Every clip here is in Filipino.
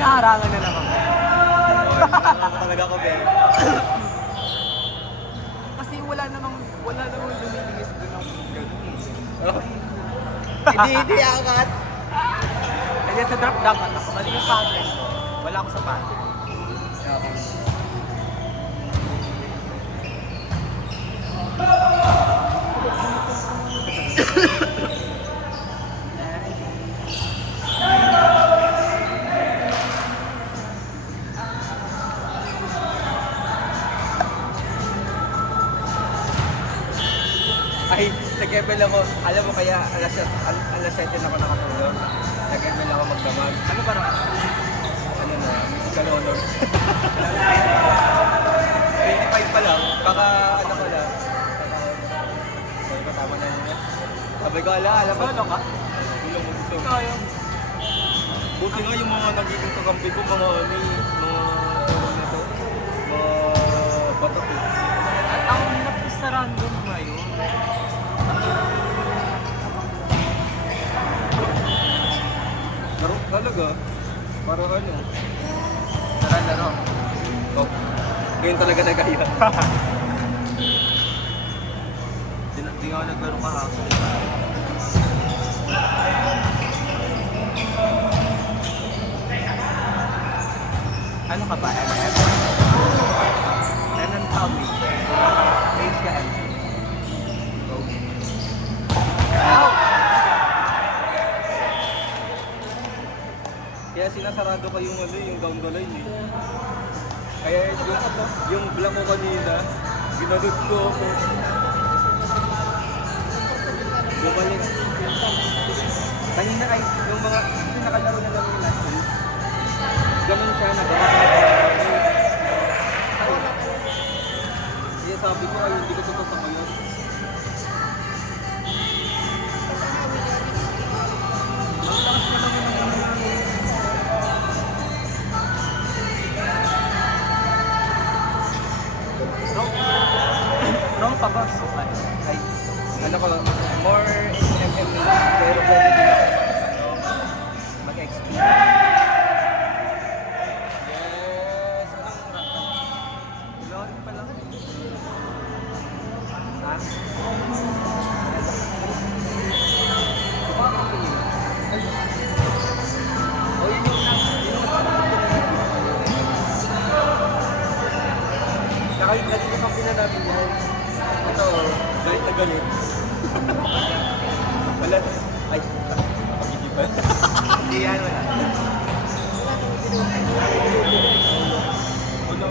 hinaharangan na lang ako. Talaga ko, be. Kasi wala namang lumilinis doon ng gano'n eh. Hindi angat. Kaya sa drop down ako, mali yung pattern ko. Wala ako sa pattern. Ay, nag-ML ako. Alam mo kaya, alas 7 na ako nakatulog. Nag-ML ako magdamag. Ano parang? Ano na, kalonor. 25 pa lang, baka ano ko lang. Sabi ko, tama na yun. Sabi ko, alam mo. Solo ka? Tulong mo gusto. Kaya. Buti nga yung mga nagiging kakampi ko, mga ano tawag na to, mga bato ko. At ang hirap sa random ngayon. Laro talaga. Para ano. Laro. Oh, ngayon talaga nagaya. Di ako naglaro kahapon. Ano ka ba? Ano Tommy? Age ka ano? Kaya sinasarado ko yung ano, yung down the line eh. Kaya yung blank ko kanina, ginadot ko ako. Bumalik. Kanina ay yung mga nakalaro na lang yung last week. Ganun siya, kaya sabi ko ay hindi ko totoo sa ngayon. Wrong pa ba? Ay, ano ko, more MMA, pero pwede din ako mag-experience. Yes, anong rata? Glory pa lang. Ha? Kumakain yun. O yun yung nakalimutan yung kampina namin yan. Ito, galit na galit. Wala. Ay, pag-igipan. Hindi yan, wala. Ano?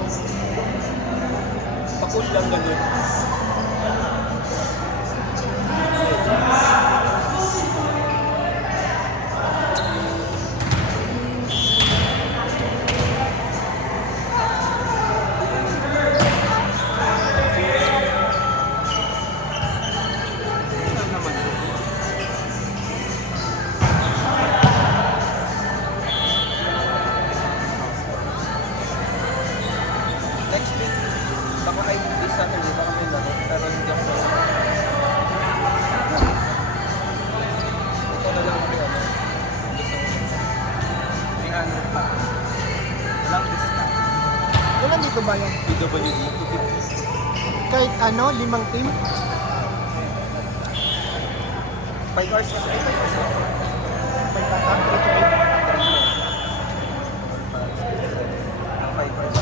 Pakul lang ganun. Ito naman. Next week, baka ay this Saturday, baka may laro, pero hindi ako sure. Ito na lang ako yung ano. 300 pa. Walang discount. Wala dito ba yan? PWD, 250. Kahit ano, 5 team? 5 hours kasi, ay 5 hours na. 5 ata, 3 to 8. 5 hours.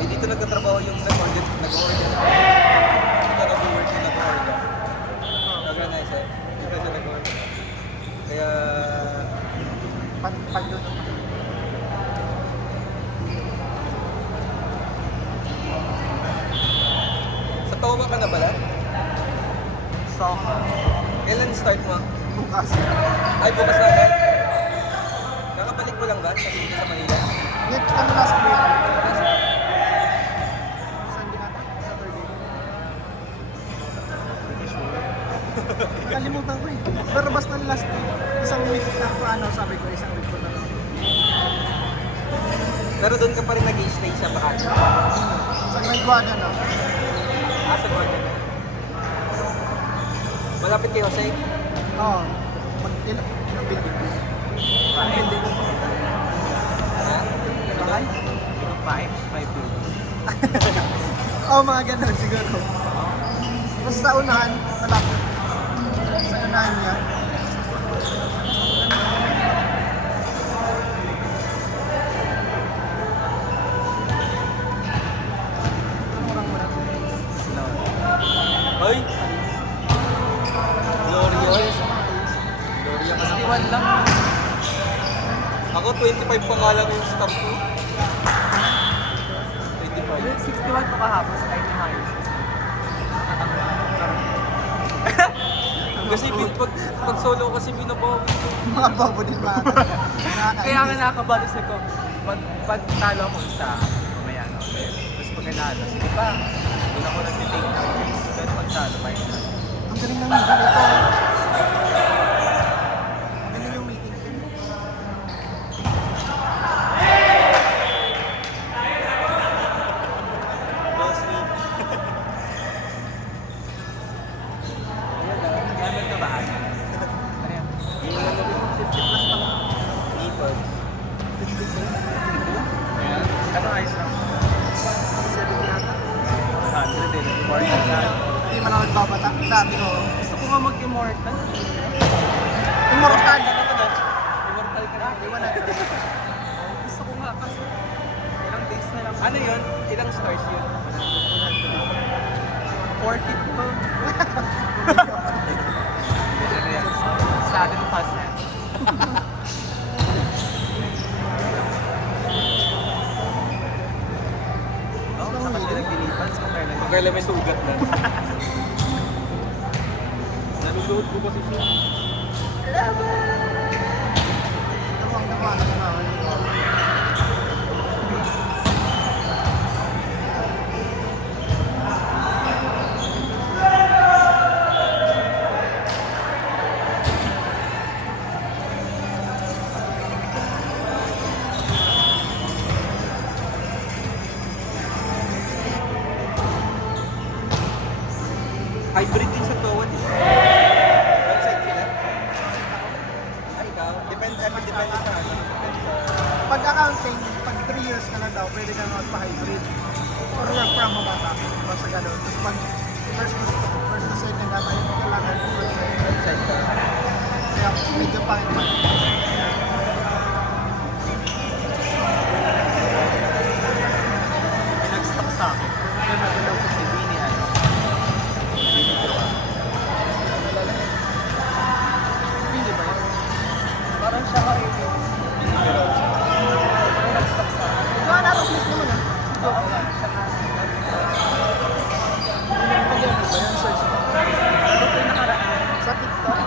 Eh, dito nagtatrabaho yung nag-order. Ito nag-work yung nag-order. Organize eh. Dito siya nag-order. Kaya, Pag doon naman. sa Towa ka na pala? Soccer. Kailan start mo? Bukas. Ay, bukas na agad? Kakabalik mo lang ba sa Manila? Next, ano last week? Sunday ata? Saturday. Nakalimutan ko eh. Pero basta last week, isang week na ako, ano, sabi ko, isang week ko na lang. Pero doon ka pa rin nag-i-stay sa Makati. Sa Nagwaga na. Sa Makati. Malapit kay Jose? Oo. Ilang building. Oo, mga ganun siguro. Tapos sa unahan, malapit. Sa unahan niya. Murang-murang. Ay! Gloria. Gloria ka naman. 61 lang. Ako 25 pa nga lang yung start ko. 25. 61 pa kahapon sa time ni Hayes. Kasi pag solo kasi binabawi ko. Mga babo din ba? Kaya nga nakakabalo sa ko. Pag talo ako isa, mamaya na ulit. Tapos pag nanalo, sige pa. Doon ako nag-take na. Pero pag talo, pa yun na. Ang galing ng meeting ito. Ganun yung meeting. Gamit ka ba? Ano yan? Yung ano rin, 50 plus pa lang. Nipod. Ayan. Ano ayos lang? 7 yata. 100 din. Immortal na. Hindi man ako nagbabata. Sabi ko, Gusto ko nga mag-immortal. immortal. Immortal ka na. Iwan na. Gusto ko nga kasi ilang days na lang. Ano yun? Ilang stars yun? 40 po. Ano yan? Sudden pass yan. Oh, saka pinaglilipas ko tayo Pag kailan may sugat na. Naluluhod ko kasi siya. Hybrid din sa Towad eh. Website sila? Ay, ikaw? Depende sa ano. Depende sa... Pag accounting, pag 3 years ka na daw, pwede ka magpa-hybrid. Or work from home ata. Basta gano'n. Tapos pag first to second ka tayo, kailangan first to second. Website ka. Kaya medyo pangit pa. Nag-stock sa akin. Pero nagalaw ko si Winnie ano. Winnie Dua. Winnie ba yun? Parang siya ka rin. Parang nag-stock sa akin. Ikaw na rin naman ah. Oo nga, siya ka. Pag ano ba yun, search mo? Ano po yung nakaraan? Sa TikTok.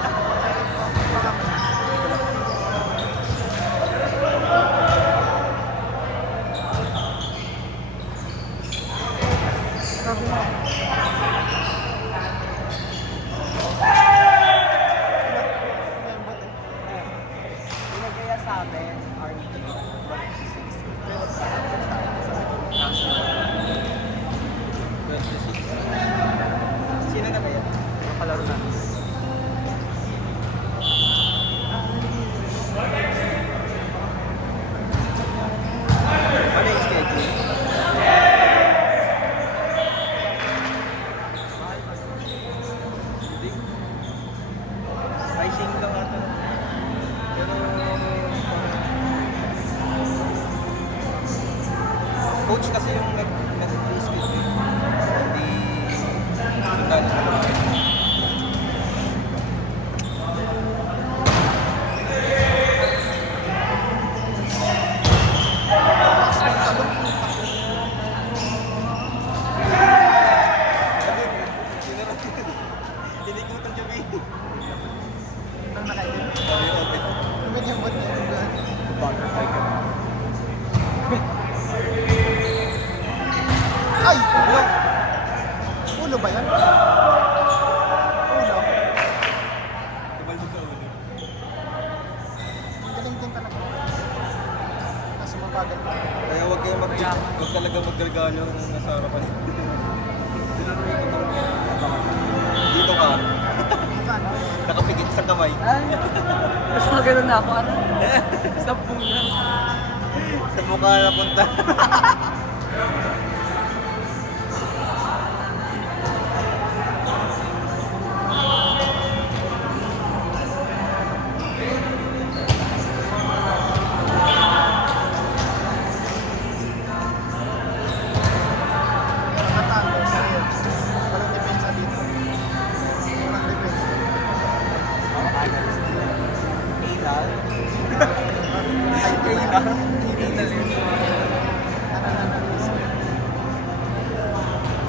Sabi mo. Pinagaya sa amin, RT, 160. Pero sa akin, kaso, 26. Sino na ba yan? makalaro na. Ano yung schedule? Hindi. Pricing lang ata. Pero... Coach kasi yung nag-place with me. Hindi... Sundalo sa mga. Hindi ko itong gabi. Nang nakaibig. Sabi ko, okay. Medyo bot na yung gaan. Butterfly ka. Ay! Ulo! Ulo ba yan? Ulo. Tumalbog ka ulit. Ang galing din talaga. Kaso mabagal pa. Kaya huwag kayong huwag talaga magregalo ng nasa harapan. Dito ka, Saan? nakapikit sa kamay. Ay, mas magano na ako. Ano? Sa bunga. Sa mukha na punta.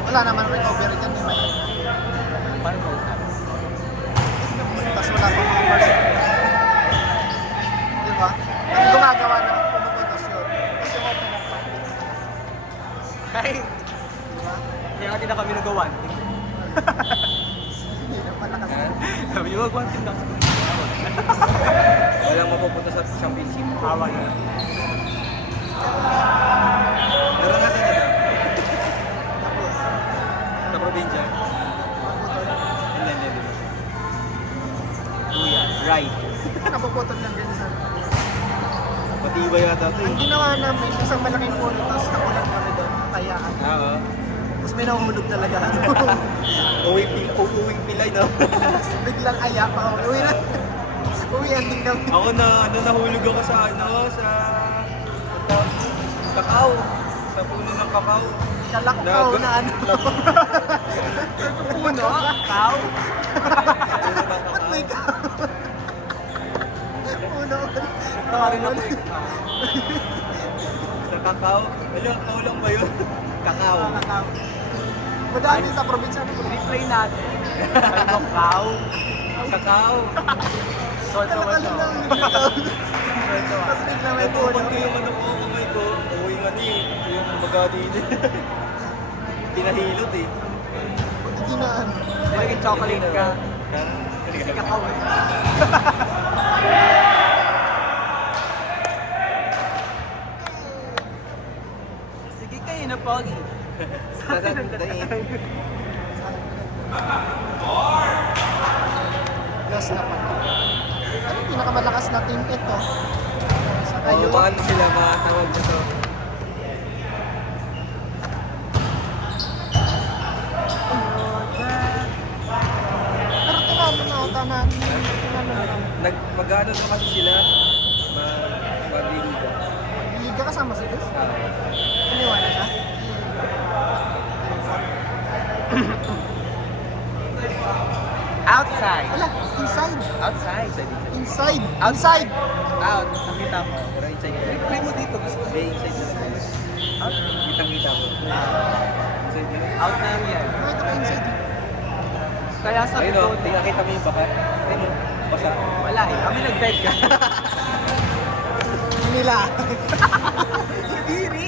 Wala naman recovery dyan, may mahal. Paano mo? Tapos wala pang mga first. Di ba? Ang gumagawa ng pumupuntos yun. Kasi yung open up. Ay, Di ba? kaya natin na kami nagawan. Hindi na malakas. Sabi niyo, wag one team lang. Walang mapupunta sa championship. Awa na. Naranasan niya na. Sa probinsya. Hindi. Kuya, right. Napuputol lang ganyan sa Matibay yata ito Ang ginawa namin, isang malaking puno, tapos nakulan kami doon, tayaan. Oo. Tapos may nahulog talaga. Uuwing pilay, no? Biglang aya pa ako. Uwian din kami. Ako nahulog ako sa kakao. Sa puno ng kakao. Kalakaw na ano. Puno, tao. Ba't may ka? Puno. Tawagin mo ito. Sa kakao. Kakao lang ba yun? Kakao. Kalakaw. Madami sa probinsya. Replay natin. Ano, cow? Kakao. Tonto ba Kalakal siya? lang yung bitaw. Tapos biglang may puno. Pag ko yung ano ko, kamay ko, uwi nga yung magadi din. Pinahilot eh. Ginaan. Nilagay chocolate ka. Kasi kakao eh. Sige kayo na, Pogi. Sasabihin. Last na pa. Ano yung pinakamalakas na team ito? Sa kayo. Paano sila matawag na to? Pero tinalo na ata namin. Tinalo na kami. Mag-ano na kasi sila? Mag-liga. Liga kasama sila. Iniwanan siya. Outside. Wala, inside. Outside. Inside. Outside. Inside. Out. Nakita mo. Pero inside ko. Replay mo dito. Hindi, inside na lang. Out. Kitang-kita ko. Inside yun. Out na yan. Nakita ko inside. Kaya sa Ayun o, hindi nakita mo yung baka. Ayun o, basa. wala eh. Kami nag-bed ka. Nila. Diri.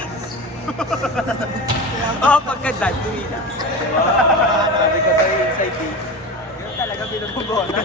Oo, pagka-dad, tumila. Sabi ko sa'yo inside eh. Yun talaga binububola.